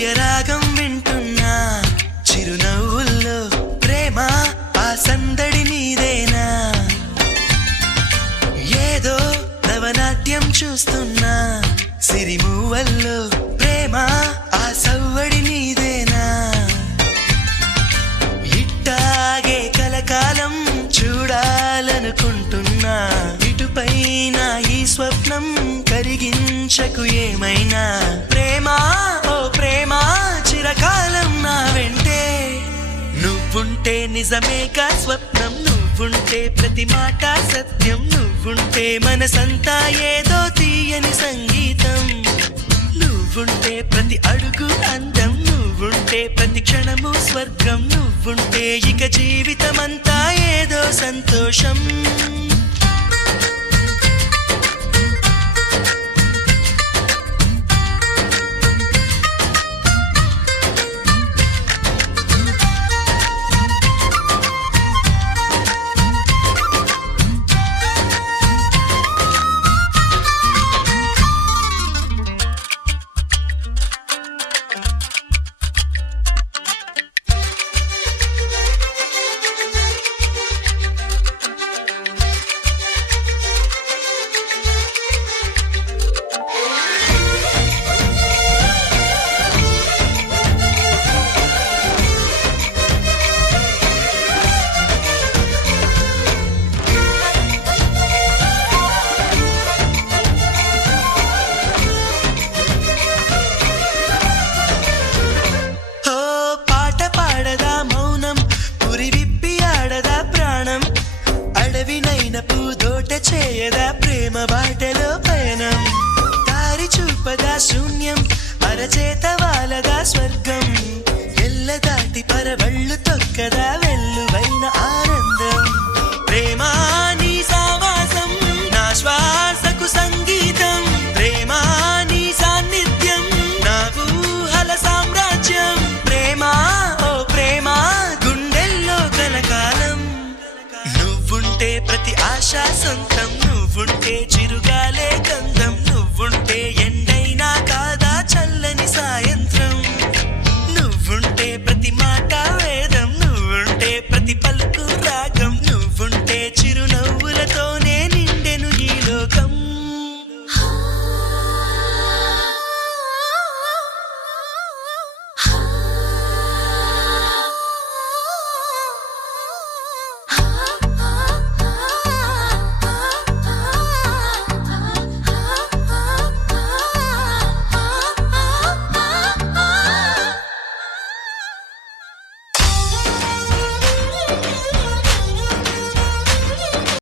ప్రియరాగం వింటున్నా చిరునవ్వుల్లో ప్రేమ ఆ సందడి నీదేనా ఏదో నవనాట్యం చూస్తున్నా సిరిమూవల్లో ప్రేమ ఆ సవ్వడి నీదేనా ఇట్టాగే కలకాలం చూడాలనుకుంటున్నా ఇటుపైన ఈ స్వప్నం కరిగించకు ఏమైనా ప్రేమ ఓ ప్రేమ చిరకాలం నా వెంటే నువ్వుంటే నిజమేగా స్వప్నం నువ్వుంటే ప్రతి మాట సత్యం నువ్వుంటే మనసంతా ఏదో తీయని సంగీతం నువ్వుంటే ప్రతి అడుగు అందం నువ్వుంటే ప్రతి క్షణము స్వర్గం నువ్వుంటే ఇక జీవితమంతా ఏదో సంతోషం చేయదా ప్రేమ బాటలో పయనం దారి చూపదా శూన్యం అరచేత వాలదా స్వర్గం ఎల్ల దాటి పరవళ్ళు తొక్కదా వెల్లువైన ఆనందం ప్రేమ నీ సావాసం నా శ్వాసకు సంగీతం ప్రేమ నీ సాన్నిధ్యం నా ఊహల సామ్రాజ్యం ప్రేమ ఓ ప్రేమ గుండెల్లో కలకాలం నువ్వుంటే ప్రతి ఆశ సొంతం నువ్వుంటే చిరుగాలే గంధం